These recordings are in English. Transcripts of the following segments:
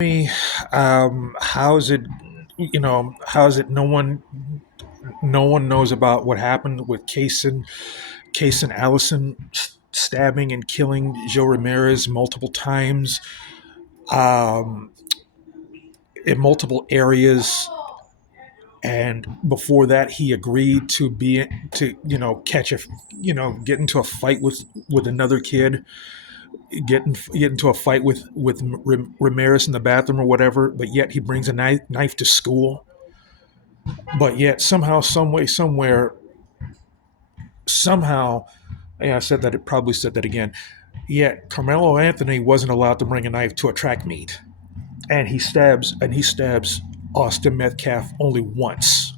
Me, how's it? How's it? No one knows about what happened with Case and Allison stabbing and killing Joe Ramirez multiple times, um, in multiple areas. And before that, he agreed catch get into a fight with another kid, get into a fight with Ramirez in the bathroom or whatever. But yet he brings a knife to school. But yet somehow, some way, somewhere, somehow, yeah, I said that. It probably said that again. Yet Carmelo Anthony wasn't allowed to bring a knife to a track meet, and he stabs Austin Metcalf only once,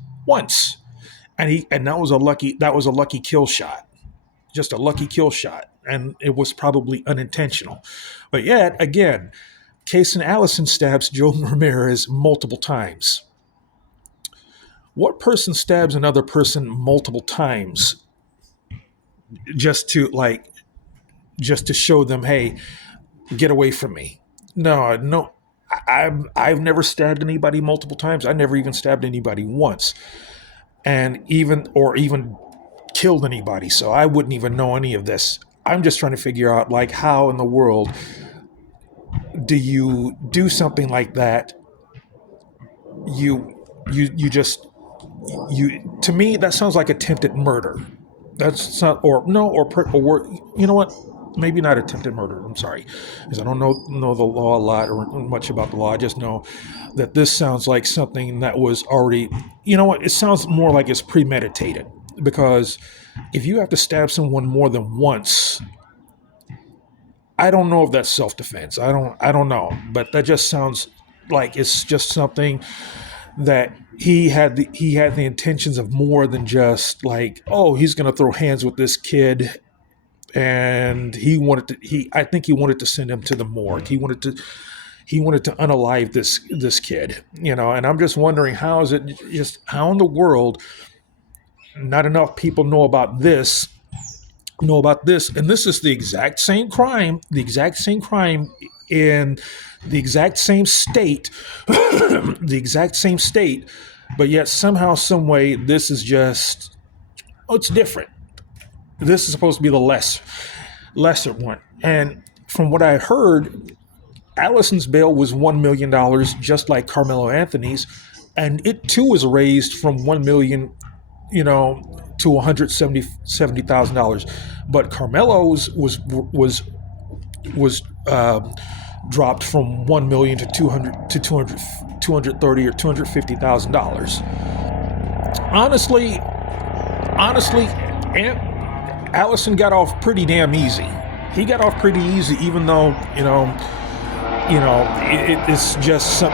and that was a lucky kill shot, just a lucky kill shot, and it was probably unintentional. But yet again, Kaysen Allison stabs Joe Ramirez multiple times. What person stabs another person multiple times just to show them, hey, get away from me? No, no. I've never stabbed anybody multiple times. I never even stabbed anybody once, and even killed anybody. So I wouldn't even know any of this. I'm just trying to figure out, like, how in the world do you do something like that? You just you To me, that sounds like attempted murder. That's not, or no, or you know what? Maybe not attempted murder. I'm sorry, because I don't know the law a lot or much about the law. I just know that this sounds like something that was already. You know what? It sounds more like it's premeditated, because if you have to stab someone more than once, I don't know if that's self defense. I don't know, but that just sounds like it's just something that he had the intentions of more than just like, oh, he's going to throw hands with this kid. And I think he wanted to send him to the morgue. He wanted to unalive this kid, and I'm just wondering, how in the world not enough people know about this, and this is the exact same crime in the exact same state, the exact same state, but yet somehow, some way, this is just, oh, it's different. This is supposed to be the lesser one. And from what I heard, Allison's bail was $1 million, just like Carmelo Anthony's, and it too was raised from 1 million, to $170,000. But Carmelo's was dropped from 1 million to 230 or $250,000. Honestly, Allison got off pretty damn easy. He got off pretty easy, even though it's just some,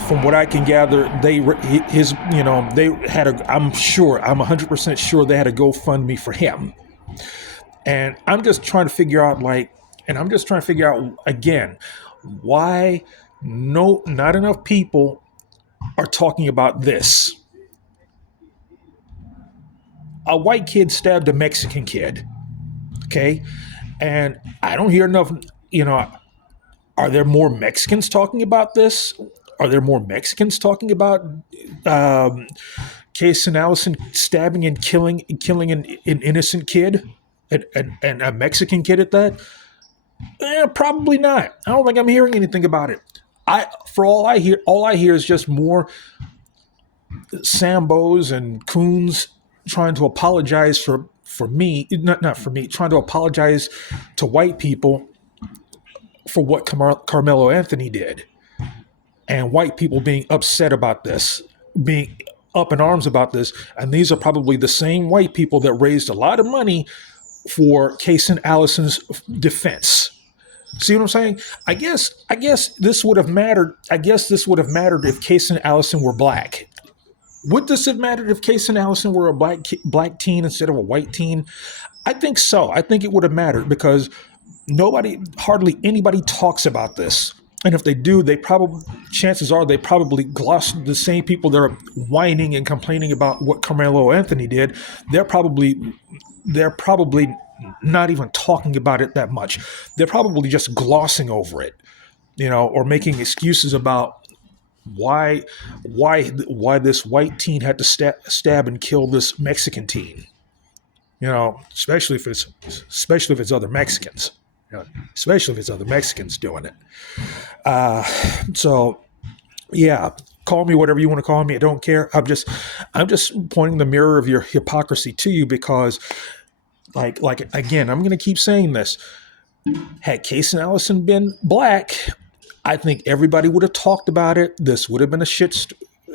from what I can gather, they had I'm 100% sure they had a GoFundMe for him. And I'm just trying to figure out again, why not enough people are talking about this. A white kid stabbed a Mexican kid. Okay. And I don't hear enough, are there more Mexicans talking about this? Are there more Mexicans talking about um, Case and Allison stabbing and killing an innocent kid, and a Mexican kid at that? Probably not. I don't think I'm hearing anything about it. All I hear is just more Sambos and Coons trying to apologize for me, not for me, trying to apologize to white people for what Carmelo Anthony did, and white people being upset about this, being up in arms about this. And these are probably the same white people that raised a lot of money for Case and Allison's defense. See what I'm saying? I guess this would have mattered. I guess this would have mattered if Case and Allison were black. Would this have mattered if Case and Allison were a black teen instead of a white teen? I think so. I think it would have mattered, because hardly anybody talks about this. And if they do, chances are they probably gloss the same people that are whining and complaining about what Carmelo Anthony did. They're probably not even talking about it that much. They're probably just glossing over it. or making excuses about why this white teen had to stab and kill this Mexican teen. Especially if it's other Mexicans. Especially if it's other Mexicans doing it. So yeah, call me whatever you want to call me. I don't care. I'm just pointing the mirror of your hypocrisy to you because, like again, I'm going to keep saying this. Had Case and Allison been black, I think everybody would have talked about it. This would have been a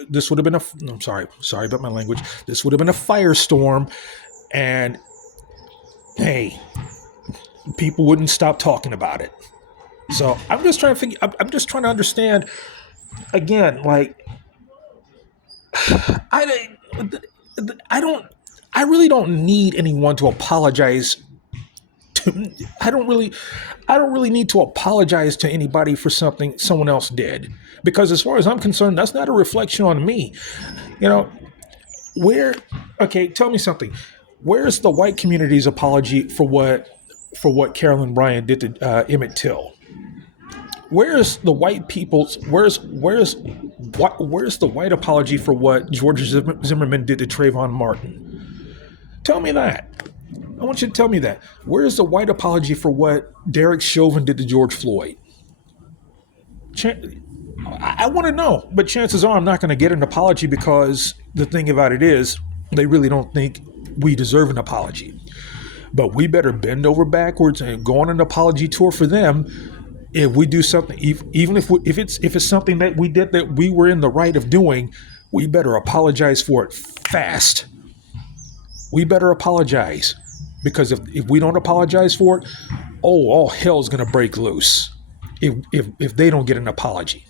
this would have been I'm sorry about my language. This would have been a firestorm, and hey, people wouldn't stop talking about it. So I'm just trying to figure. I'm just trying to understand. Again, like I don't. I really don't need anyone to apologize. I don't really need to apologize to anybody for something someone else did, because as far as I'm concerned, that's not a reflection on me. Okay, tell me something. Where's the white community's apology for what Carolyn Bryant did to Emmett Till? Where's the white people's? Where's the white apology for what George Zimmerman did to Trayvon Martin? Tell me that. I want you to tell me that. Where's the white apology for what Derek Chauvin did to George Floyd? I want to know, but chances are I'm not going to get an apology, because the thing about it is they really don't think we deserve an apology. But we better bend over backwards and go on an apology tour for them if we do something, even if it's something that we did that we were in the right of doing. We better apologize for it fast. We better apologize, because if we don't apologize for it, all hell's gonna break loose if they don't get an apology.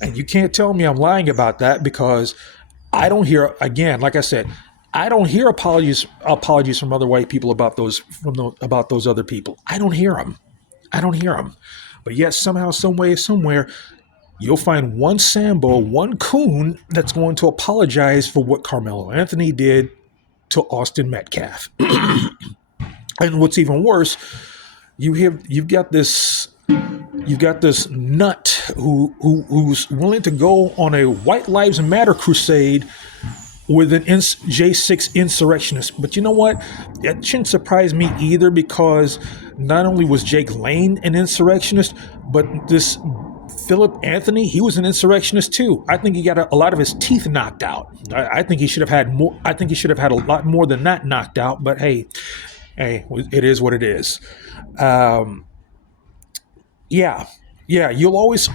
And you can't tell me I'm lying about that, because I don't hear, again, like I said, I don't hear apologies from other white people about those other people. I don't hear them. But yet somehow, some way, somewhere, you'll find one Sambo, one coon that's going to apologize for what Carmelo Anthony did to Austin Metcalf. And what's even worse, you've got this nut who's willing to go on a White Lives Matter crusade with an J6 insurrectionist. But you know what? That shouldn't surprise me either, because not only was Jake Lane an insurrectionist, but this Philip Anthony, he was an insurrectionist too. I think he got a lot of his teeth knocked out. I think he should have had more. I think he should have had a lot more than that knocked out. But hey, it is what it is. Yeah. You'll always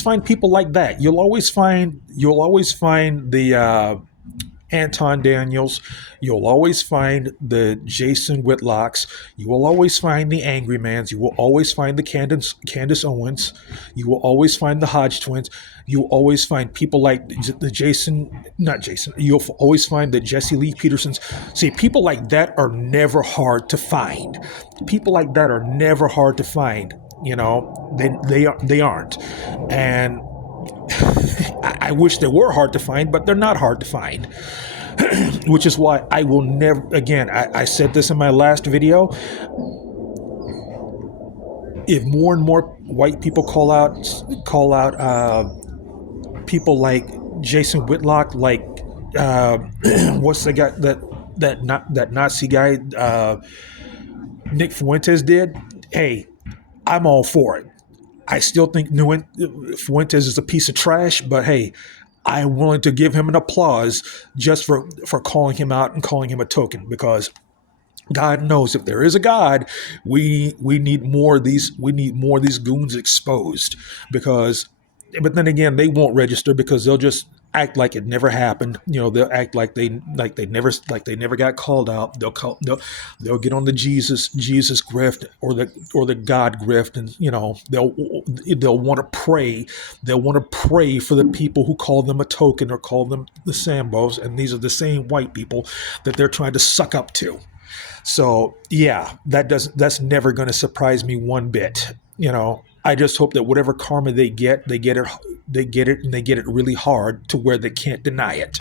find people like that. You'll always find the Anton Daniels. You'll always find the Jason Whitlocks. You will always find the Angry Mans. You will always find the Candace Owens. You will always find the Hodge twins. You will always find people like You'll always find the Jesse Lee Petersons. See, people like that are never hard to find. They aren't. And I wish they were hard to find, but they're not hard to find. Which is why I will never, again, I said this in my last video, if more and more white people call out people like Jason Whitlock, like what's the guy that Nazi guy Nick Fuentes did, hey, I'm all for it. I still think Fuentes is a piece of trash, but hey, I'm willing to give him an applause just for calling him out and calling him a token, because God knows if there is a God, we need more of these goons exposed, but then again, they won't register because they'll just act like it never happened. They'll act like they never got called out. They'll get on the Jesus grift or the God grift, and they'll want to pray. They'll want to pray for the people who call them a token or call them the Sambos, and these are the same white people that they're trying to suck up to. So yeah, that's never going to surprise me one bit. I just hope that whatever karma they get it really hard to where they can't deny it.